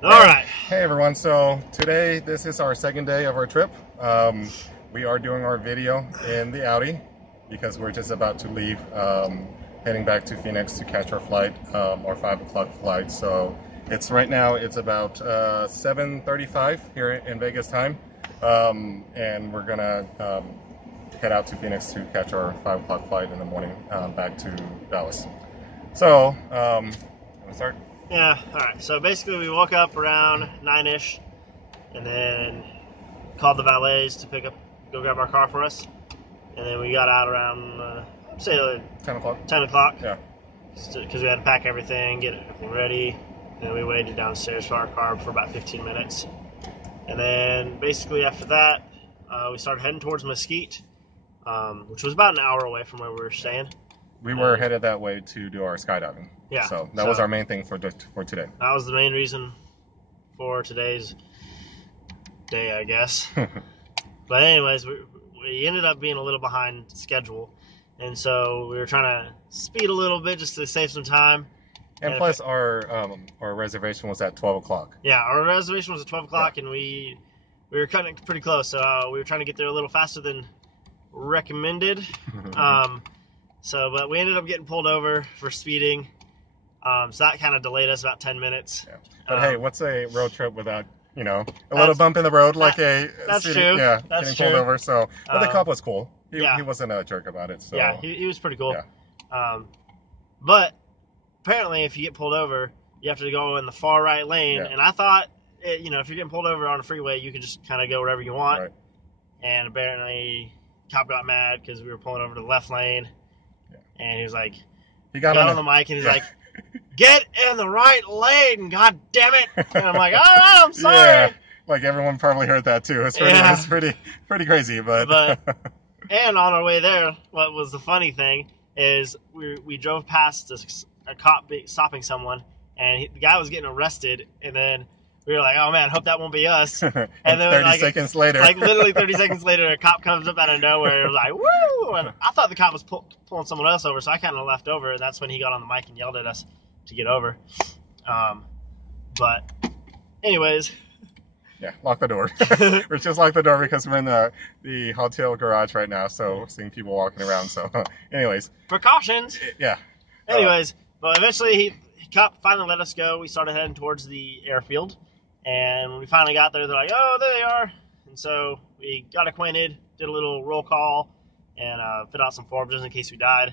All right. Hey everyone, so today this is our second day of our trip. We are doing our video in the Audi because we're just about to leave, heading back to Phoenix to catch our flight, our 5 o'clock flight. So it's right now, it's about 7:35 here in Vegas time, and we're gonna head out to Phoenix to catch our 5 o'clock flight in the morning back to Dallas. So, wanna start? Yeah. All right. So basically, we woke up around 9ish, and then called the valets to go grab our car for us, and then we got out around say 10 o'clock? 10 o'clock. Yeah. Because we had to pack everything, get everything ready, and then we waited downstairs for our car for about 15 minutes, and then basically after that, we started heading towards Mesquite, which was about an hour away from where we were staying. We were headed that way to do our skydiving. Yeah. So that was our main thing for today. That was the main reason for today's day, I guess. But anyways, we ended up being a little behind schedule, and so we were trying to speed a little bit just to save some time. And plus, our reservation was at 12 o'clock. Yeah, our reservation was at 12 o'clock, and we were cutting it pretty close, so we were trying to get there a little faster than recommended. But we ended up getting pulled over for speeding. So that kind of delayed us about 10 minutes. Yeah. But hey, what's a road trip without, a little bump in the road like a that's city? true. Yeah, that's getting true. pulled over. So, but the cop was cool. He wasn't a jerk about it. So yeah, he was pretty cool. Yeah. But apparently, if you get pulled over, you have to go in the far right lane. Yeah. And I thought, if you're getting pulled over on a freeway, you can just kind of go wherever you want. Right. And apparently, cop got mad because we were pulling over to the left lane. Yeah. And he was like, he got on the mic, and he's like, "Get in the right lane, god damn it!" And I'm like, "All right, I'm sorry." Yeah, like everyone probably heard that too. It's pretty crazy, but. And on our way there, what was the funny thing is we drove past a cop stopping someone, and the guy was getting arrested, and then we were like, "Oh man, hope that won't be us." And then 30 seconds later, like literally 30 seconds later, a cop comes up out of nowhere. It was like, "Woo!" And I thought the cop was pulling someone else over, so I kind of left over, and that's when he got on the mic and yelled at us to get over. But anyways. Yeah, lock the door. We're just lock the door because we're in the hotel garage right now, so we're seeing people walking around. So, anyways. Precautions. Yeah. Anyways, but eventually cop finally let us go. We started heading towards the airfield, and when we finally got there, they're like, "Oh, there they are." And so we got acquainted, did a little roll call, and filled out some forms just in case we died.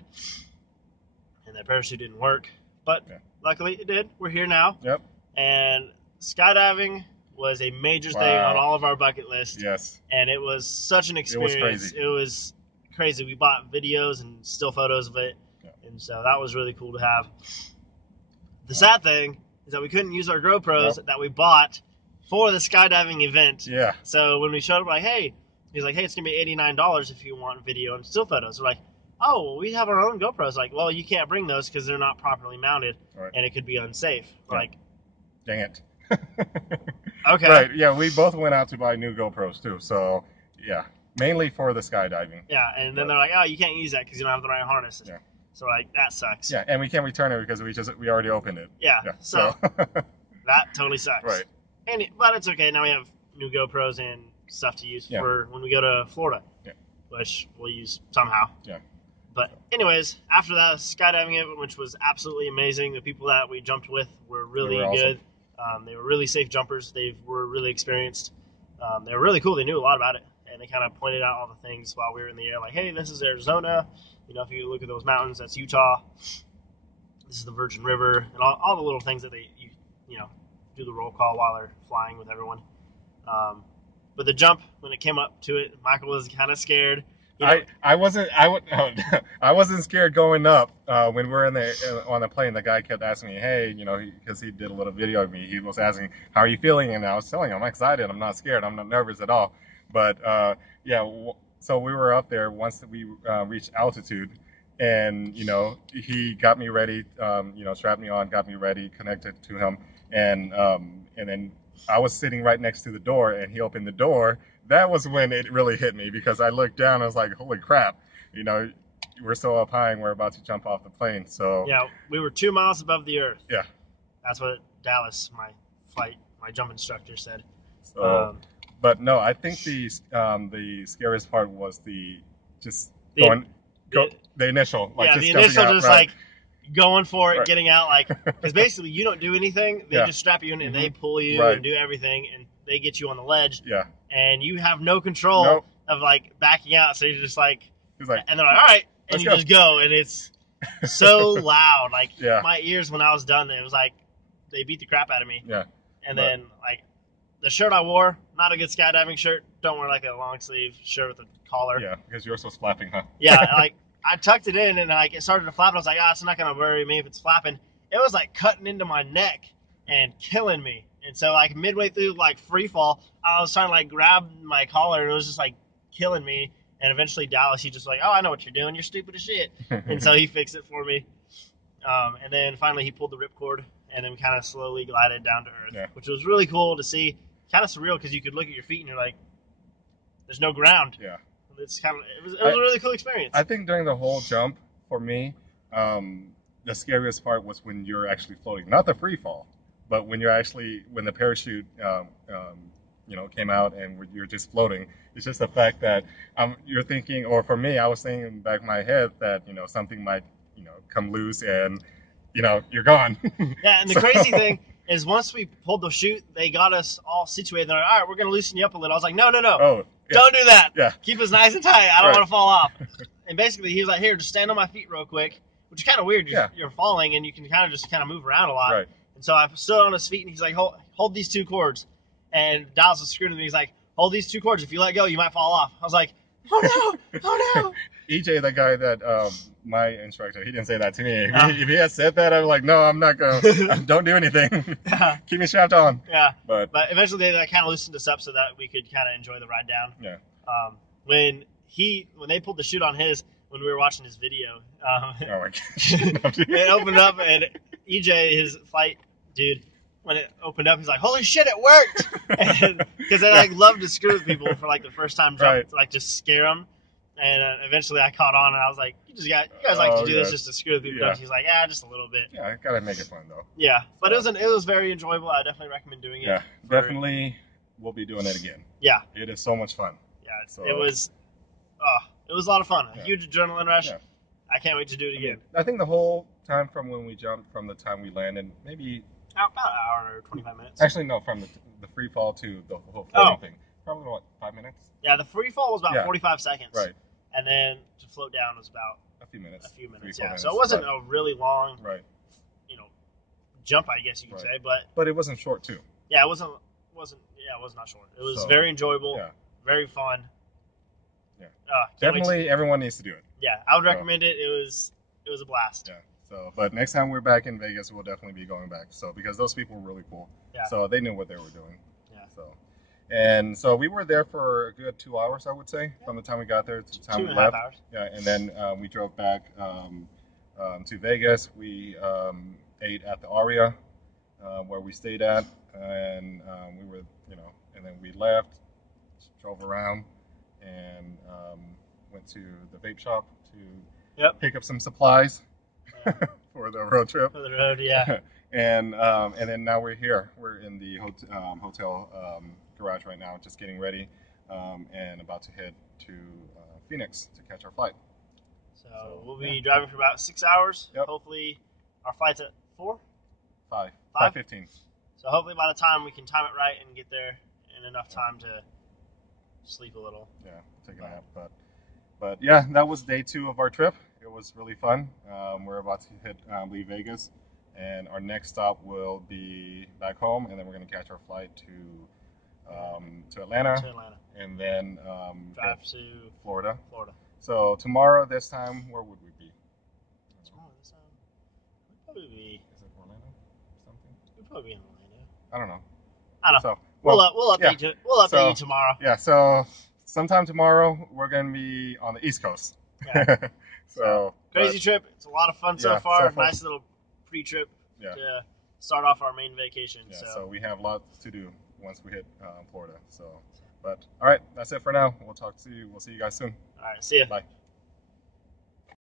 And the parachute didn't work, but luckily it did. We're here now. Yep. And skydiving was a major thing on all of our bucket lists. Yes. And it was such an experience. It was crazy. It was crazy. We bought videos and still photos of it. Yeah. And so that was really cool to have. The sad thing is that we couldn't use our GoPros that we bought for the skydiving event. Yeah. So when we showed up, he's like, "Hey, it's going to be $89 if you want video and still photos." We're like, "Oh, well, we have our own GoPros." Like, "Well, you can't bring those because they're not properly mounted and it could be unsafe." Yeah. Like, dang it. Okay. Right. Yeah, we both went out to buy new GoPros too. So, yeah, mainly for the skydiving. Yeah, and then they're like, "Oh, you can't use that because you don't have the right harnesses." Yeah. So like that sucks. Yeah, and we can't return it because we already opened it. Yeah. So that totally sucks. Right. But it's okay. Now we have new GoPros and stuff to use for when we go to Florida. Yeah. Which we'll use somehow. Yeah. But anyways, after that skydiving event, which was absolutely amazing, the people that we jumped with were really good. Awesome. They were really safe jumpers. They were really experienced. They were really cool. They knew a lot about it, and they kind of pointed out all the things while we were in the air, like, "Hey, this is Arizona. If you look at those mountains, that's Utah. This is the Virgin River," and all the little things that they do the roll call while they're flying with everyone. But the jump, when it came up to it, Michael was kind of scared. I wasn't scared going up. When we're on the plane, the guy kept asking me, "Hey, because he did a little video of me. He was asking, 'How are you feeling?' And I was telling him, I'm excited. I'm not scared. I'm not nervous at all." But so we were up there once we reached altitude, and he got me ready. Strapped me on, got me ready, connected to him, and then I was sitting right next to the door, and he opened the door. That was when it really hit me because I looked down and I was like, "Holy crap!" We're so up high and we're about to jump off the plane. So yeah, we were 2 miles above the earth. Yeah, that's what Dallas, my my jump instructor said. So, but no, I think the scariest part was the initial, like yeah, just the initial out, just right. like going for it, Right. getting out, like because basically you don't do anything. They Yeah. just strap you in and they pull you Right. and do everything, and they get you on the ledge. Yeah. And you have no control of like backing out, so you're just like, he's like, and they're like, all right, and you just go, and it's so loud. Like my ears when I was done, it was like they beat the crap out of me. Yeah. And then like the shirt I wore, not a good skydiving shirt. Don't wear like a long sleeve shirt with a collar. Yeah, because yours was flapping, huh? Yeah, like I tucked it in and like it started to flap. And I was like, it's not gonna worry me if it's flapping. It was like cutting into my neck and killing me. And so like midway through like free fall, I was trying to like grab my collar and it was just like killing me. And eventually Dallas, he just like, I know what you're doing. You're stupid as shit. And so he fixed it for me. And then finally he pulled the ripcord, and then we kind of slowly glided down to earth, which was really cool to see. Kind of surreal because you could look at your feet and you're like, there's no ground. Yeah. It's kind of it was a really cool experience. I think during the whole jump for me, the scariest part was when you're actually floating, not the free fall, but when the parachute came out and you're just floating. It's just the fact that you're thinking, or for me, I was thinking in the back of my head that something might come loose and you're gone. Yeah, and the crazy thing is once we pulled the chute, they got us all situated. They're like, all right, we're going to loosen you up a little. I was like, no. Oh, yeah. Don't do that. Yeah. Keep us nice and tight. I don't want to fall off. And basically, he was like, here, just stand on my feet real quick, which is kind of weird. You're falling, and you can kind of move around a lot. Right. And so I stood on his feet, and he's like, hold these two cords. And Dallas was screwing with me. He's like, hold these two cords. If you let go, you might fall off. I was like, oh no. EJ, the guy that my instructor, he didn't say that to me. If he had said that, I'd be like, no, I'm not going to. Don't do anything. Keep me strapped on. Yeah. But eventually they kind of loosened us up so that we could kind of enjoy the ride down. Yeah. When they pulled the chute on his, when we were watching his video, oh my gosh. it opened up and EJ, his flight dude, when it opened up, he's like, holy shit, it worked. Because they like love to screw with people for like the first time jump, to like just scare them. And eventually I caught on and I was like, you guys like to do this just to screw with people. Yeah. He's like, just a little bit. Yeah, I gotta make it fun though. Yeah, but it was very enjoyable. I definitely recommend doing it. Yeah, definitely we'll be doing it again. Yeah. It is so much fun. Yeah, it was a lot of fun. A huge adrenaline rush. Yeah. I can't wait to do it again. I think the whole time from when we jumped, from the time we landed, maybe about an hour or 25 minutes. Actually, no, from the free fall to the whole floating thing. Probably, what, 5 minutes? Yeah, the free fall was about 45 seconds. Right. And then to float down was about a few minutes. 3-4 minutes. So it wasn't a really long, jump, I guess you could say. But it wasn't short too. Yeah, it was not short. It was very enjoyable. Yeah. Very fun. Yeah. Definitely, everyone needs to do it. Yeah, I would recommend it. It was a blast. Yeah. So, but next time we're back in Vegas, we'll definitely be going back. So, because those people were really cool. Yeah. So they knew what they were doing. Yeah. So we were there for a good 2 hours, I would say, from the time we got there to the time we left. 2.5 hours. Yeah, and then we drove back to Vegas. We ate at the Aria, where we stayed at, and we were, and then we left, drove around, and went to the vape shop to pick up some supplies for the road trip. For the road, yeah. And then now we're here. We're in the hotel garage right now, just getting ready, and about to head to Phoenix to catch our flight. So we'll be driving for about 6 hours. Yep. Hopefully, our flight's at 5:15. So hopefully by the time we can time it right and get there in enough time to sleep a little. Yeah, take a nap. But yeah, that was day 2 of our trip. It was really fun. We're about to leave Vegas, and our next stop will be back home, and then we're going to catch our flight to Atlanta. And then drive to Florida. Florida. So tomorrow, this time, where would we be? Tomorrow, this time, we'd probably be. Is it Orlando or something? We'd probably be in Orlando. I don't know. So we'll update you. We'll update you tomorrow. Yeah. So sometime tomorrow, we're gonna be on the East Coast. Yeah. So crazy trip. It's a lot of fun so far. Nice little pre-trip to start off our main vacation. Yeah. So we have lots to do once we hit Florida. So, but all right, that's it for now. We'll see you guys soon. All right. See ya. Bye.